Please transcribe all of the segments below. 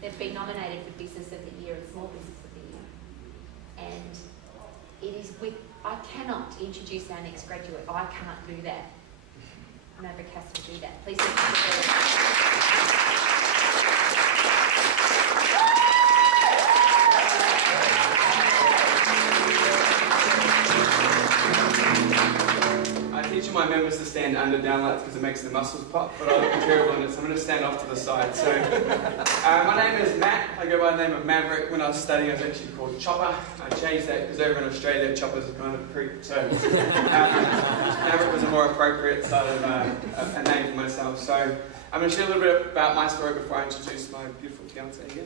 They've been nominated for Business of the Year and Small Business of the Year. And it is with, I cannot introduce our next graduate. I can't do that. Maverick has to do that. Please do I teach my members to stand under downlights because it makes the muscles pop, but I look terrible in it, so I'm going to stand off to the side. So, my name is Matt. I go by the name of Maverick. When I was studying, I was actually called Chopper. I changed that because over in Australia, Chopper's a kind of a creep. So, Maverick was a more appropriate sort of a name for myself. So, I'm going to share a little bit about my story before I introduce my beautiful fiancée here,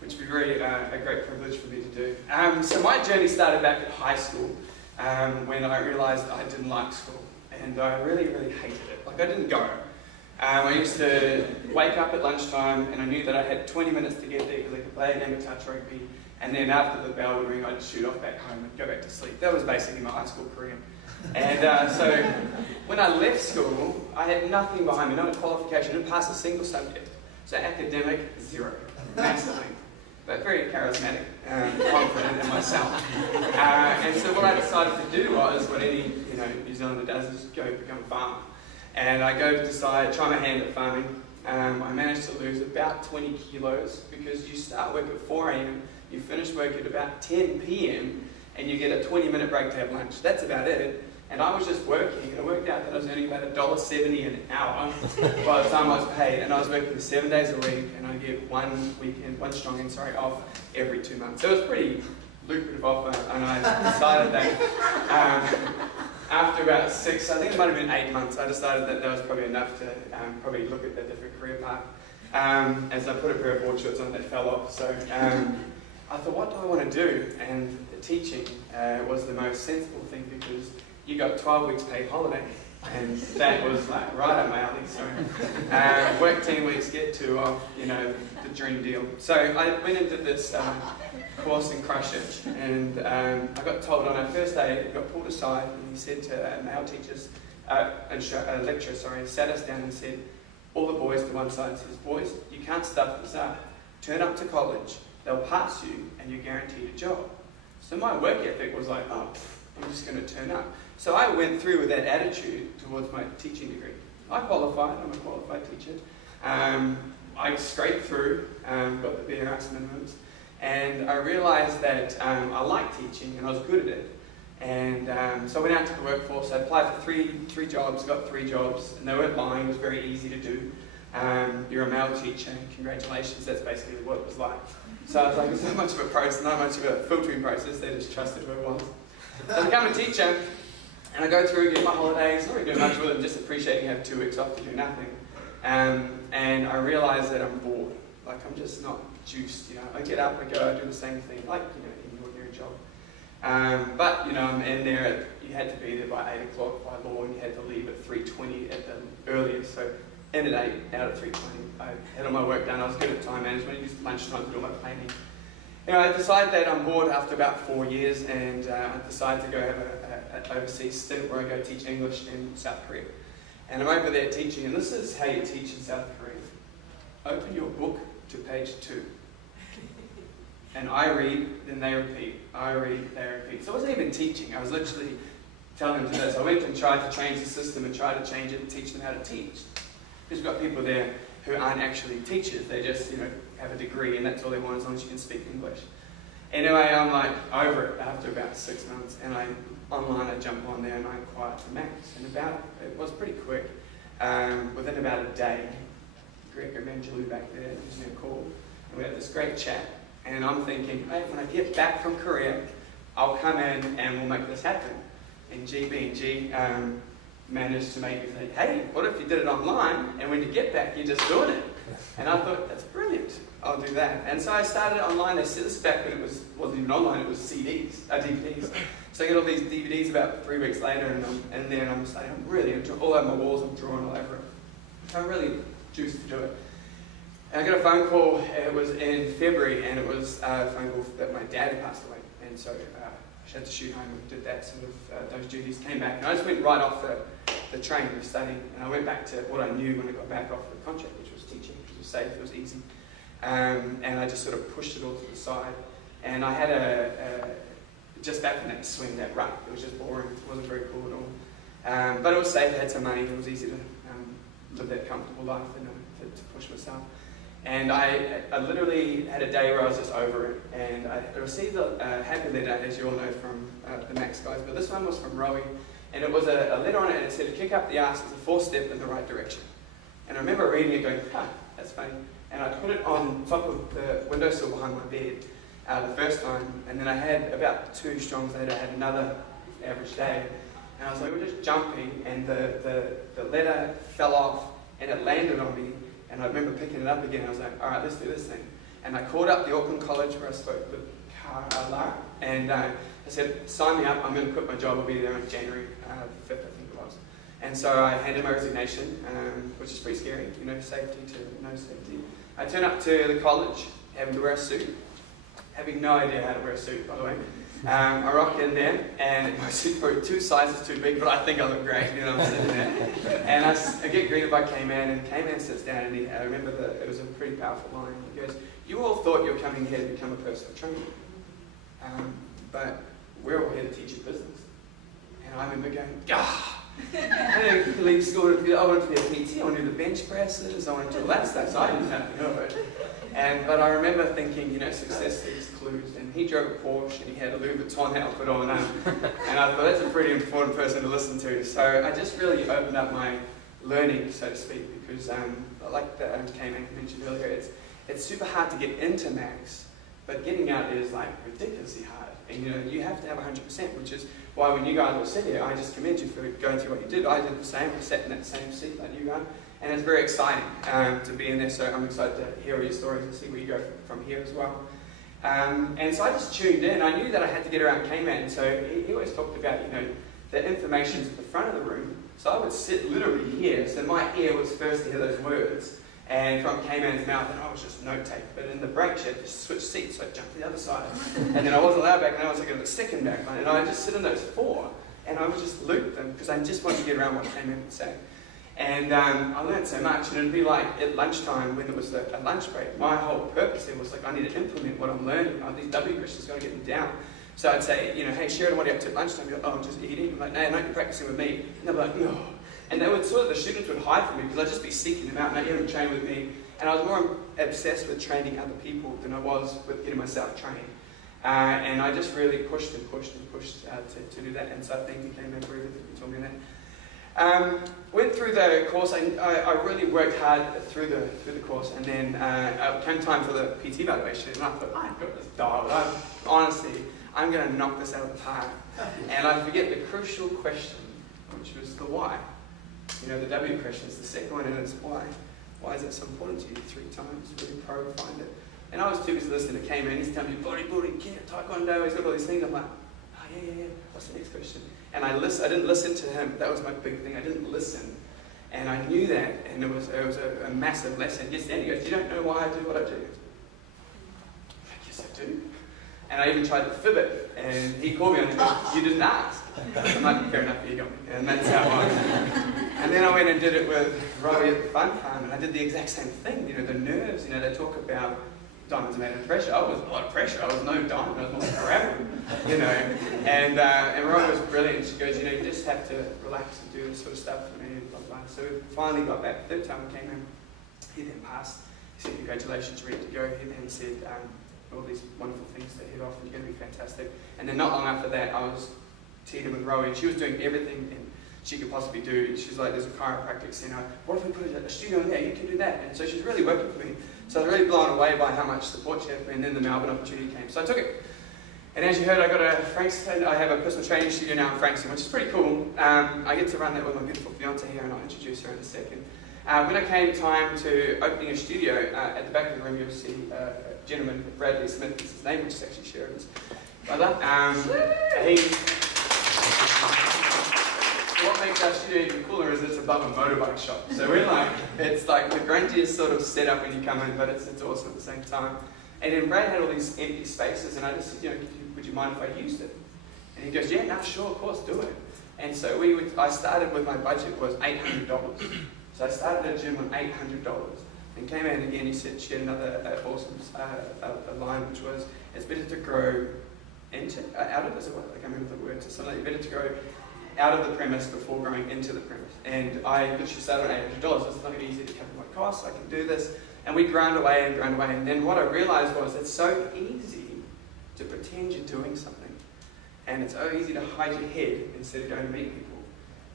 which would be really a great privilege for me to do. So, my journey started back at high school. When I realised I didn't like school, and I really, really hated it. Like, I didn't go. I used to wake up at lunchtime, and I knew that I had 20 minutes to get there because I could play a game of touch rugby, and then after the bell would ring, I'd shoot off back home and go back to sleep. That was basically my high school career. And so when I left school, I had nothing behind me, no qualification, I didn't pass a single subject. So academic, zero, massively. But very charismatic, confident in myself. And so what I decided to do was what any New Zealander does is go become a farmer. And I go to try my hand at farming. I managed to lose about 20 kilos because you start work at 4 a.m, you finish work at about 10 p.m, and you get a 20-minute break to have lunch. That's about it. And I was just working, and it worked out that I was earning about $1.70 an hour by the time I was paid, and I was working 7 days a week, and I get one strong end off every 2 months. So it was a pretty lucrative offer, and I decided that after about 6, I think it might have been 8 months, I decided that was probably enough to probably look at a different career path. As I put a pair of board shorts on that fell off, so I thought, what do I want to do? And teaching was the most sensible thing because you got 12 weeks paid holiday, and that was like right up my alley. So work 10 weeks, get 2 off, the dream deal. So I went and did this course in Christchurch, and I got told on our first day, I got pulled aside, and he said to male teachers, lecturer, sat us down and said, all the boys to one side, says, boys, you can't stuff this up. Turn up to college, they'll pass you, and you're guaranteed a job. So my work ethic was like, I'm just going to turn up. So I went through with that attitude towards my teaching degree. I qualified, I'm a qualified teacher. I scraped through, got the BRS minimums, and I realised that I liked teaching and I was good at it. And so I went out to the workforce. I applied for three jobs, got 3 jobs, and they weren't lying, it was very easy to do. You're a male teacher, congratulations, that's basically what it was like. So I was like, it's not much of a process, not much of a filtering process, they just trusted who it was. So I become a teacher, and I go through, get my holidays, not really doing much with them, just appreciating having 2 weeks off to do nothing. And I realise that I'm bored, like I'm just not juiced, I get up, I go, I do the same thing, like, in an ordinary job. But, I'm in there, you had to be there by 8 o'clock by law, and you had to leave at 3:20 at the earliest, so in at 8, out at 3:20. I had all my work done, I was good at time management, I used lunchtime to do all my planning. I decided that I'm bored after about 4 years, and I decided to go have an overseas stint where I go teach English in South Korea. And I'm over there teaching, and this is how you teach in South Korea. Open your book to page 2. And I read, then they repeat. I read, they repeat. So I wasn't even teaching, I was literally telling them to this. I went and tried to change the system and tried to change it and teach them how to teach. Because we've got people there who aren't actually teachers, they just, have a degree and that's all they want as long as you can speak English. Anyway, I'm like over it after about 6 months, and I jump on there and I inquire to MAX, and it was pretty quick. Within about a day, Greg Evangelou back there gives me a call, and we had this great chat, and I'm thinking, hey, when I get back from Korea, I'll come in and we'll make this happen. And GB&G managed to make me think, hey, what if you did it online, and when you get back, you're just doing it? And I thought, that's brilliant, I'll do that. And so I started online. They said this back when it wasn't even online, it was DVDs. So I get all these DVDs about 3 weeks later, and I'm in there, and I'm saying, all over my walls, I'm drawing all over it. So I'm really juiced to do it. And I got a phone call, it was in February, and it was a phone call that my dad had passed away. And so I had to shoot home and did that those duties, came back, and I just went right off the train of studying, and I went back to what I knew when I got back off the contract, which was teaching, because it was safe, it was easy. And I just sort of pushed it all to the side. And I had just back in that swing, that rut, it was just boring, it wasn't very cool at all. But it was safe, I had some money, it was easy to live that comfortable life and to push myself. And I literally had a day where I was just over it, and I received a happy letter, as you all know, from the MAX guys, but this one was from Rowie, and it was a letter on it, and it said, kick up the arse is a 4-step in the right direction. And I remember reading it going, that's funny, and I put it on top of the windowsill behind my bed the first time, and then I had, about 2 strongs later, I had another average day, and I was like, we're just jumping, and the letter fell off, and it landed on me, and I remember picking it up again. I was like, all right, let's do this thing. And I called up the Auckland College where I spoke with Lara, and I said, sign me up, I'm going to quit my job, I'll be there on January 5th, I think it was. And so I handed my resignation, which is pretty scary, you know, safety to no safety. I turned up to the college, having to wear a suit, having no idea how to wear a suit, by the way. I rocked in there, and my suit's probably 2 sizes too big, but I think I look great, you know, I'm sitting there. And I get greeted by K-Man, and K-Man sits down, and I remember it was a pretty powerful line. He goes, you all thought you were coming here to become a personal trainer, but we're all here to teach you business. And I remember going, I didn't leave school to I wanted to be a PT, I wanted to do the bench presses, I wanted to do all that stuff, so I didn't have to know it. But I remember thinking, you know, success leaves clues, and he drove a Porsche, and he had a Louis Vuitton outfit on, and I thought, that's a pretty important person to listen to. So I just really opened up my learning, so to speak, because like K-Man mentioned earlier, it's super hard to get into MAX, but getting out is like ridiculously hard. And you know, you have to have 100%, which is why when you guys were sitting here, I just commend you for going through what you did. I did the same, I sat in that same seat like you guys. And it's very exciting to be in there, so I'm excited to hear all your stories and see where you go from here as well. And so I just tuned in. I knew that I had to get around K-Man, so he always talked about, you know, the information's at the front of the room. So I would sit literally here, so my ear was first to hear those words, and from K-Man's mouth, and I was just note-taking. But in the break, she had to switch seats, so I jumped to the other side. And then I wasn't allowed back, and I was like, the second back line, and I would just sit in those 4, and I would just loop them, because I just wanted to get around what K-Man would say. And I learned so much, and it'd be like at lunchtime when it was a lunch break, my whole purpose there was like, I need to implement what I'm learning. These W questions got to get them down. So I'd say, you know, hey Sheridan, what are you up to at lunchtime? You're like, oh, I'm just eating. I'm like, no, you're practicing with me. And they'd be like, no. And they would the students would hide from me because I'd just be seeking them out, and you don't train with me. And I was more obsessed with training other people than I was with getting myself trained. And I just really pushed and pushed and pushed to do that. And so I think you came in for everything you told me that. Went through the course. I really worked hard through the course, and then it came time for the PT evaluation, and I thought, I've got this dialed. Honestly, I'm going to knock this out of the park. And I forget the crucial question, which was the why. You know, the W question is the second one, and it's why. Why is it so important to you? 3 times, really find it. And I was too busy listening to K-Man. He's telling me bodybuilding, taekwondo, he's got all these things. I'm like, oh yeah. What's the next question? And I didn't listen to him. That was my big thing. I didn't listen. And I knew that, and it was a massive lesson. Yes, then he goes, you don't know why I do what I do? I'm like, yes, I do. And I even tried to fib it, and he called me and goes, you didn't ask. I'm like, fair enough, you got me. And that's how I And then I went and did it with Rowie at the Fun Farm, and I did the exact same thing. You know, the nerves, you know, they talk about diamonds are made of pressure. I was a lot of pressure. I was no diamond. I was more gravel, you know. And Rowie was brilliant. She goes, you know, you just have to relax and do this sort of stuff. And blah, blah. So we finally got back. The 3rd time we came in, he then passed. He said, congratulations, you're ready to go. He then said all these wonderful things to head off, and you're going to be fantastic. And then not long after that, I was teaming with Rowie, and she was doing everything she could possibly do. She's like, there's a chiropractic center. What if we put a studio in there? You can do that. And so she's really working for me. So I was really blown away by how much support she had for me, and then the Melbourne opportunity came. So I took it. And as you heard, I have a personal training studio now in Frankston, which is pretty cool. I get to run that with my beautiful fiance here, and I'll introduce her in a second. When it came time to opening a studio, at the back of the room you'll see a gentleman, Bradley Smith is his name, which is actually Sheridan's brother. What makes our studio even cooler is it's above a motorbike shop. So it's like the grungiest sort of setup when you come in, but it's awesome at the same time. And then Brad had all these empty spaces, and I just said, you know, would you mind if I used it? And he goes, yeah, no, sure, of course, do it. And so I started with my budget was $800. So I started a gym with $800. and came in again. He shared another awesome line, which was, it's better to grow out of, is it what? I can't remember the words. It's something like, better to grow out of the premise before growing into the premise. And I literally started on $800. It's not going to be easy to cover my costs. I can do this. And we ground away. And then what I realized was it's so easy to pretend you're doing something. And it's so easy to hide your head instead of going to meet people.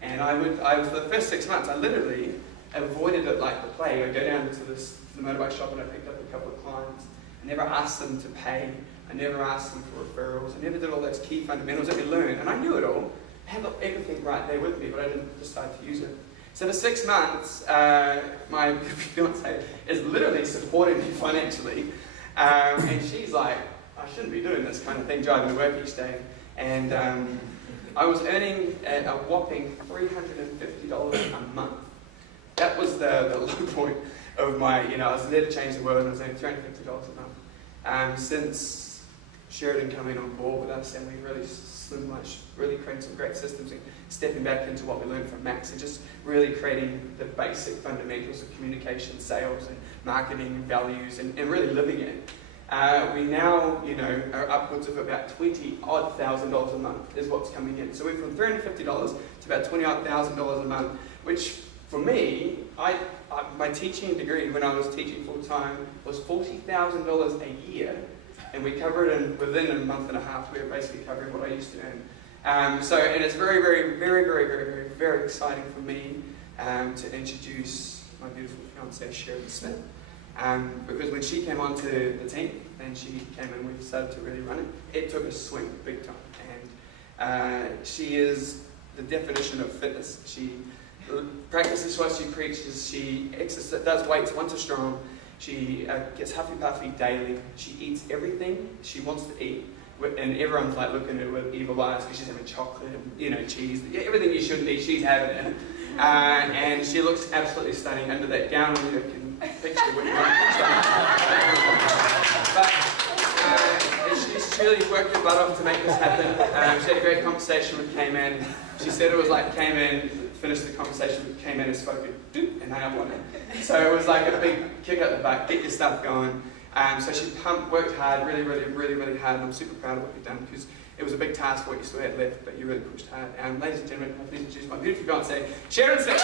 And for the first 6 months, I literally avoided it like the plague. I'd go down to the motorbike shop and I picked up a couple of clients. I never asked them to pay. I never asked them for referrals. I never did all those key fundamentals that you learn. And I knew it all. I had everything right there with me, but I didn't decide to use it. So for 6 months, my fiance is literally supporting me financially. And she's like, I shouldn't be doing this kind of thing, driving to work each day. And I was earning a whopping $350 a month. That was the low point of my, I was there to change the world, and I was earning $350 a month. Since Sheridan coming on board with us, and we really really creating some great systems and stepping back into what we learned from Max and just really creating the basic fundamentals of communication, sales and marketing and values and really living it. We now, are upwards of about $20,000 a month is what's coming in. So we're from $350 to about $20,000 a month, which for me, my teaching degree when I was teaching full time was $40,000 a year. And we covered it within a month and a half. We were basically covering what I used to earn. And it's very, very, very, very, very, very, very exciting for me to introduce my beautiful fiancée, Sheridan Smith. Because when she came onto the team, and she came in, we started to really run it. It took a swing, big time. And she is the definition of fitness. She practices what she preaches. She does weights once a strong. She gets huffy-puffy daily. She eats everything she wants to eat. And everyone's like looking at her with evil eyes because she's having chocolate and cheese. Everything you shouldn't eat, she's having it. And she looks absolutely stunning under that gown. You can picture what you want. But she's truly worked her butt off to make this happen. She had a great conversation with Cayman. She said it was like Cayman finished the conversation with Cayman and spoke it, and hung up on it. So it was like a big kick up the butt, get your stuff going. So she worked hard, really, really, really, really hard, and I'm super proud of what you've done because it was a big task what you still had left, but you really pushed hard. Ladies and gentlemen, please introduce my beautiful fiancée, Sheridan Smith.